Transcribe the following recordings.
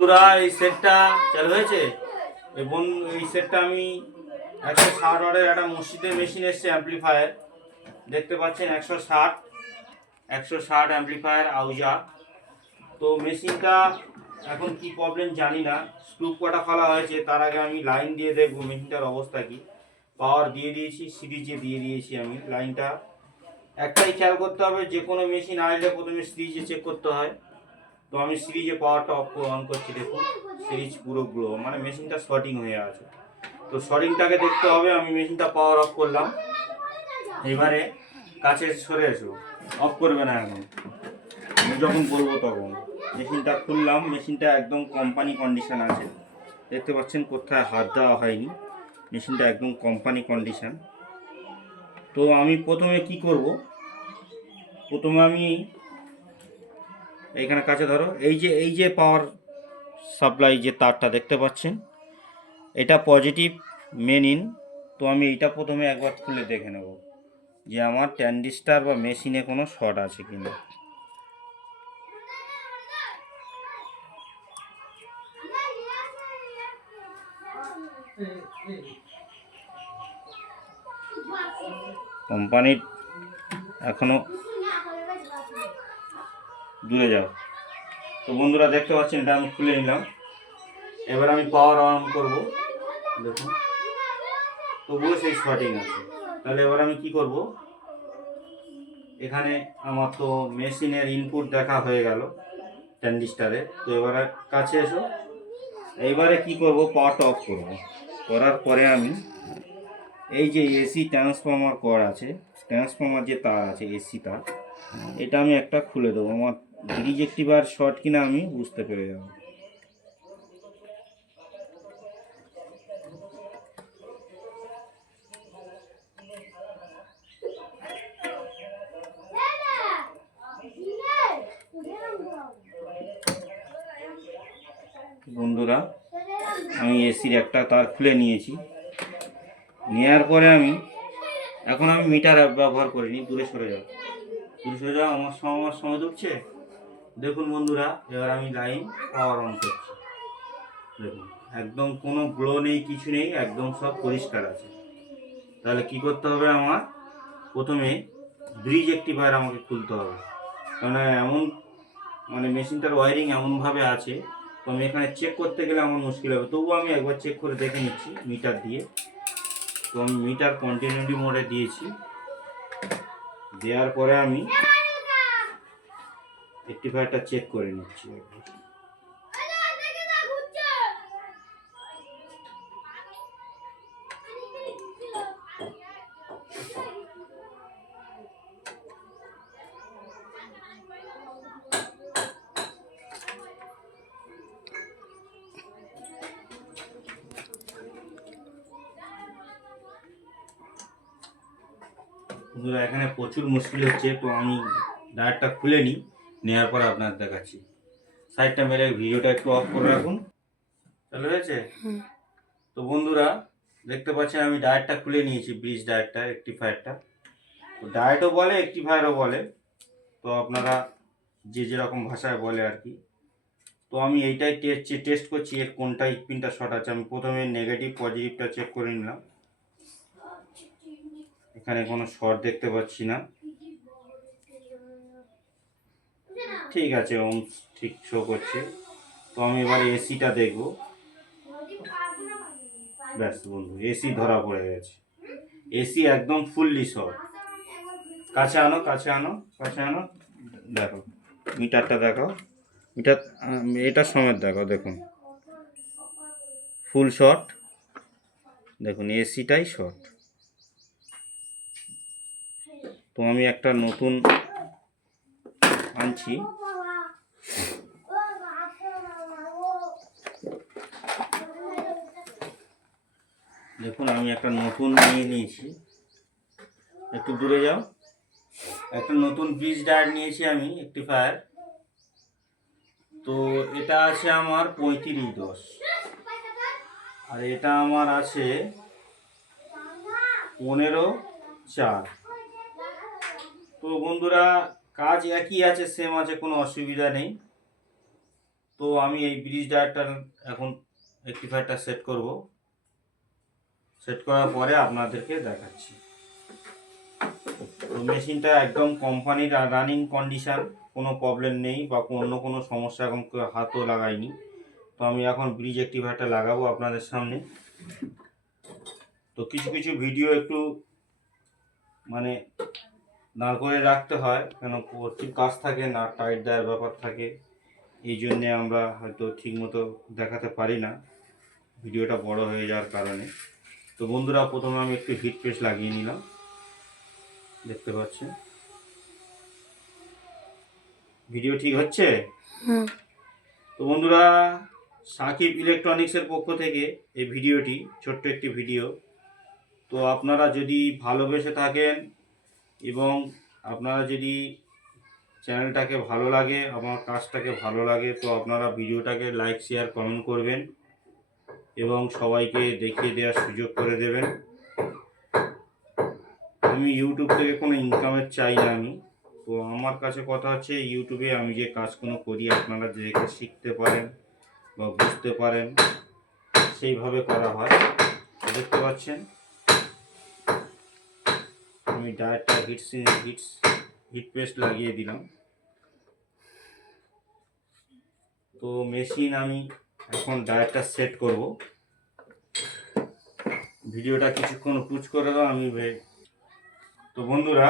পুরা এই সেটটা চালু হয়েছে এবং এই সেটটা আমি 160 ওয়াটের একটা মসজিদের মেশিন এসছে অ্যাম্পলিফায়ার দেখতে পাচ্ছেন 160 অ্যাম্পলিফায়ার আউজা। তো মেশিনটা এখন কি প্রবলেম জানি না, স্ক্রু কটা খোলা হয়েছে, তার আগে আমি লাইন দিয়ে দেখবো মেশিনটার অবস্থা কি। পাওয়ার দিয়ে দিয়েছি, সিরিজে দিয়ে দিয়েছি আমি লাইনটা। একটাই খেয়াল করতে হবে, যে কোনো মেশিন আসলে প্রথমে সিরিজে চেক করতে হয়। তো আমি সিরিজে পাওয়ারটা অন করছি, দেখুন সিরিজ পুরো গ্লো মানে মেশিনটা শর্টিং হয়ে আছে। তো শর্টিংটাকে দেখতে হবে। আমি মেশিনটা পাওয়ার অফ করলাম। এবারে কাছে সরে এসো, অফ করবে না এখন, আমি যখন বলবো তখন। মেশিনটা খুললাম, মেশিনটা একদম কোম্পানি কন্ডিশন আছে, দেখতে পাচ্ছেন কোথায় হাত দেওয়া হয়নি, মেশিনটা একদম কোম্পানি কন্ডিশন। তো আমি প্রথমে কি করব, প্রথমে আমি এইখানে কাছে ধরো, এই যে পাওয়ার সাপ্লাই যে তারটা দেখতে পাচ্ছেন, এটা পজিটিভ মেন ইন। তো আমি এইটা প্রথমে একবার খুলে দেখে নেব যে আমার ট্রানজিস্টর বা মেশিনে কোনো শর্ট আছে কিনা। কোম্পানির এখনো দূরে যাও। তো বন্ধুরা দেখতে পাচ্ছেন এটা আমি খুলে নিলাম। এবার আমি পাওয়ার অন করব, দেখুন তবুও সেই শর্টিং আছে। তাহলে এবার আমি কি করব, এখানে আমার তো মেশিনের ইনপুট দেখা হয়ে গেল ট্রানজিস্টারে। তো এবারে কাছে এসো, এইবারে কি করব, পাওয়ারটা অফ করব। করার পরে আমি এই যে এসি ট্রান্সফর্মার কর আছে, ট্রান্সফর্মার যে তার আছে এসি তার, এটা আমি একটা খুলে দেবো। আমার রিজেক্টিভার শর্ট কিনা আমি বুঝতে পেরে যাব। বন্ধুরা আমি এসির একটা তার খুলে নিয়েছি। নেওয়ার পরে আমি এখন মিটার ব্যবহার করিনি, দূরে সরে যাও, দূরে সরে যাও, আমার সময় ঢুকছে। দেখুন বন্ধুরা, এবার আমি লাইন পাওয়ার অন করছি। দেখুন একদম কোনো গ্লো নেই, কিছু নেই, একদম সব পরিষ্কার আছে। তাহলে কি করতে হবে, আমার প্রথমে ব্রিজ রেকটিফায়ার আমাকে খুলতে হবে। কারণ এমন মানে মেশিনটার ওয়ারিং এমনভাবে আছে, তো আমি এখানে চেক করতে গেলে আমার মুশকিল হবে। তবুও আমি একবার চেক করে দেখে নিচ্ছি মিটার দিয়ে। তো আমি মিটার কন্টিনিউটি মোডে দিয়েছি, দেওয়ার পরে আমি রেকটিফায়ারটা চেক করে নিচ্ছি একবার। এখানে প্রচুর মুশকিল হচ্ছে, তো আমি ডায়ারটা খুলে নিই, নেওয়ার পর আপনার দেখাচ্ছি। সাইডটা মেরে ভিডিওটা একটু অফ করে রাখুন। চালু হয়েছে? তো বন্ধুরা দেখতে পাচ্ছেন আমি ডায়ারটা খুলে নিয়েছি, ব্রিজ ডায়ারটা, রেকটিফায়ারটা। তো ডায়েটও বলে, রেকটিফায়ারও বলে, তো আপনারা যে যেরকম ভাষায় বলে আর কি। তো আমি এইটাই টেস্ট করছি এর কোনটাই পিনটা শর্ট আছে। আমি প্রথমে নেগেটিভ পজিটিভটা চেক করে নিলাম, এখানে কোনো শর্ট দেখতে পাচ্ছি না। ঠিক আছে, ওম ঠিক শো করছে। তো আমি এবার এসিটা দেখব। ব্যাস বন্ধু, এসি ধরা পড়ে গেছে, এসি একদম ফুললি শর্ট। কাছে আনো, কাছে আনো, কাছে আনো, দেখো মিটারটা দেখাও, মিটার এটা সমেত দেখো, দেখুন ফুল শর্ট, দেখুন এসিটাই শর্ট। তো আমি একটা নতুন আনছি, দেখুন আমি একটা নতুন নিয়ে নিয়েছি, একটু দূরে যাও। একটা নতুন ব্রিজ ডায়ার নিয়েছি আমি, রেকটিফায়ার। তো এটা আছে আমার 3510, আর এটা আমার আছে 15-4। তো বন্ধুরা কাজ একই আছে, সেম আছে, কোনো অসুবিধা নেই। তো আমি এই ব্রিজ ডায়ারটা এখন রেকটিফায়ারটা সেট করব, সেট করার পরে আপনাদেরকে দেখাচ্ছি। তো মেশিনটা একদম কোম্পানির রানিং কন্ডিশান, কোনো প্রবলেম নেই বা অন্য কোনো সমস্যা এখন হাতও লাগাইনি। তো আমি এখন ব্রিজ রেকটিফায়ারটা লাগাবো আপনাদের সামনে। তো কিছু কিছু ভিডিও একটু মানে দাঁড় করে রাখতে হয়, কেন ঠিক কাজ থাকে না, টাইট দেওয়ার ব্যাপার থাকে, এই জন্যে আমরা হয়তো ঠিকমতো দেখাতে পারি না, ভিডিওটা বড় হয়ে যাওয়ার কারণে। তো বন্ধুরা, প্রথমে আমি একটু হিট প্রেস লাগিয়ে নিলাম, দেখতে পাচ্ছেন। ভিডিও ঠিক হচ্ছে? তো বন্ধুরা, সাকিব ইলেকট্রনিক্সের পক্ষ থেকে এই ভিডিওটি ছোট্ট একটি ভিডিও। তো আপনারা যদি ভালোবেসে থাকেন এবং আপনারা যদি চ্যানেলটাকে ভালো লাগে, আমার কাজটাকে ভালো লাগে, তো আপনারা ভিডিওটাকে লাইক শেয়ার কমেন্ট করবেন এবং সবাইকে দেখিয়ে দেওয়ার সুযোগ করে দেবেন। আমি ইউটিউব থেকে কোনো ইনকামের চাই না আমি। তো আমার কাছে কথা হচ্ছে, ইউটিউবে আমি যে কাজগুলো করি আপনারা দেখে শিখতে পারেন বা বুঝতে পারেন, সেইভাবে করা হয়। দেখতে পাচ্ছেন আমি ডায়ারটা হিট পেস্ট লাগিয়ে দিলাম। তো মেশিন আমি এখন ডায়ারটা সেট করব। ভিডিওটা কিছুক্ষণ পুশ করে দাও আমি। তো বন্ধুরা,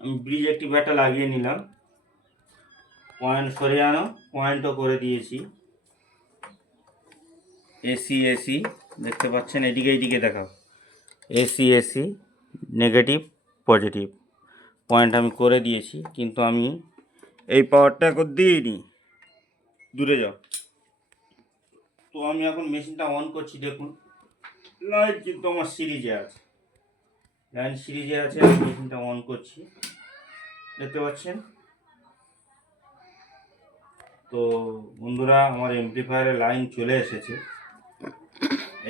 আমি ব্রিজ রেকটিফায়ারটা লাগিয়ে নিলাম, পয়েন্ট সরে আনো, পয়েন্টও করে দিয়েছি। এসি দেখতে পাচ্ছেন, এইদিকে দেখাও, এসি নেগেটিভ পজিটিভ পয়েন্ট আমি করে দিয়েছি, কিন্তু আমি এই পাওয়ারটা এখন দিইনি, দূরে যাও। তো আমি এখন মেশিনটা অন করছি, দেখুন লাইট কিন্তু আমার সিরিজে আছে, লাইন সিরিজে আছে। আমি মেশিনটা অন করছি, দেখতে পাচ্ছেন। তো বন্ধুরা, আমার এমপ্লিফায়ারের লাইন চলে এসেছে।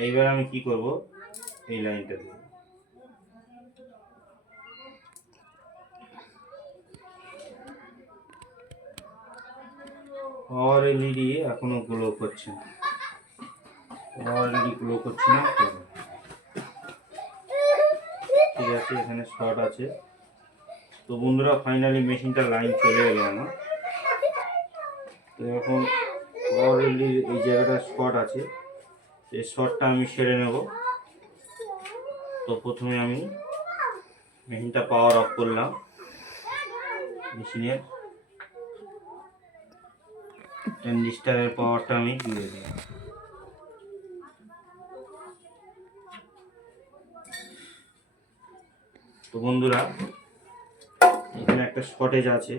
এইবার আমি কি করব, এই লাইনটা দেব। পাওয়ার এলইডি এখনো গ্লো করছে না, পাওয়ার এলইডি গ্লো করছে না। ঠিক আছে, এখানে শর্ট আছে। তো বন্ধুরা, ফাইনালি মেশিনটা লাইন চলে এলো আমার। তো এখন পাওয়ার এলইডির এই জায়গাটা শর্ট আছে, এই শর্টটা আমি সেরে নেব। তো প্রথমে আমি মেশিনটা পাওয়ার অফ করলাম, মেশিনের ট্রানজিস্টারের পাওয়ারটা আমি দিয়ে দিলাম। তো বন্ধুরা, এখানে একটা শর্টেজ আছে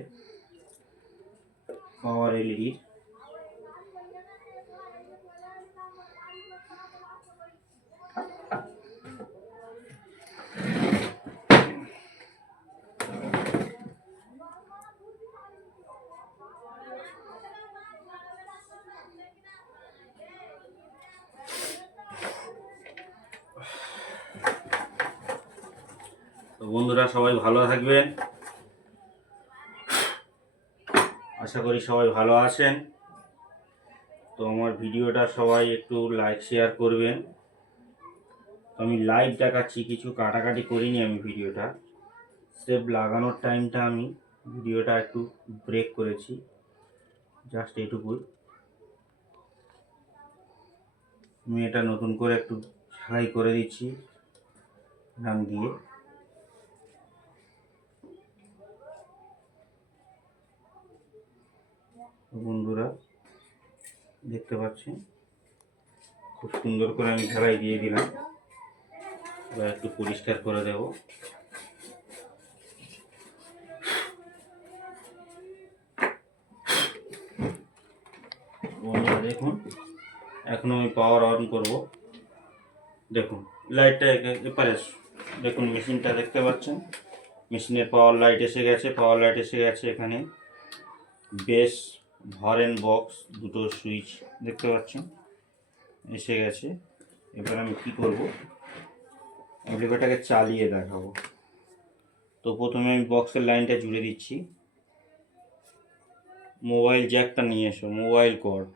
পাওয়ার এলইডির। তো বন্ধুরা, সবাই ভালো থাকবেন, আশা করি সবাই ভালো আছেন। তো আমার ভিডিওটা সবাই একটু লাইক শেয়ার করবেন। আমি লাইভ দেখাচ্ছি, কিছু কাটাকাটি করিনি আমি ভিডিওটা, স্টেপ লাগানোর টাইমটা আমি ভিডিওটা একটু ব্রেক করেছি, জাস্ট এইটুকুই। আমি এটা নতুন করে একটু সেলাই করে দিচ্ছি রং দিয়ে। বন্ধুরা দেখতে পাচ্ছেন, খুব সুন্দর করে আমি সেলাই দিয়ে দিলাম। এবার একটু পরিষ্কার করে দেব। বন্ধুরা দেখুন, এখন আমি পাওয়ার অন করব। দেখুন লাইটটা এপারে, দেখুন মেশিনটা দেখতে পাচ্ছেন, মেশিনের পাওয়ার লাইট এসে গেছে, পাওয়ার লাইট এসে গেছে। এখানে বেস হরেন বক্স দুটো সুইচ দেখতে পাচ্ছেন এসে গেছে। এবার আমি কি করব, অ্যাম্প্লিফায়ারটাকে চালিয়ে দেখাবো। তো প্রথমে আমি বক্সের লাইনটা জুড়ে দিচ্ছি, মোবাইল জ্যাকটা নিয়ে এসো, মোবাইল কর্ড।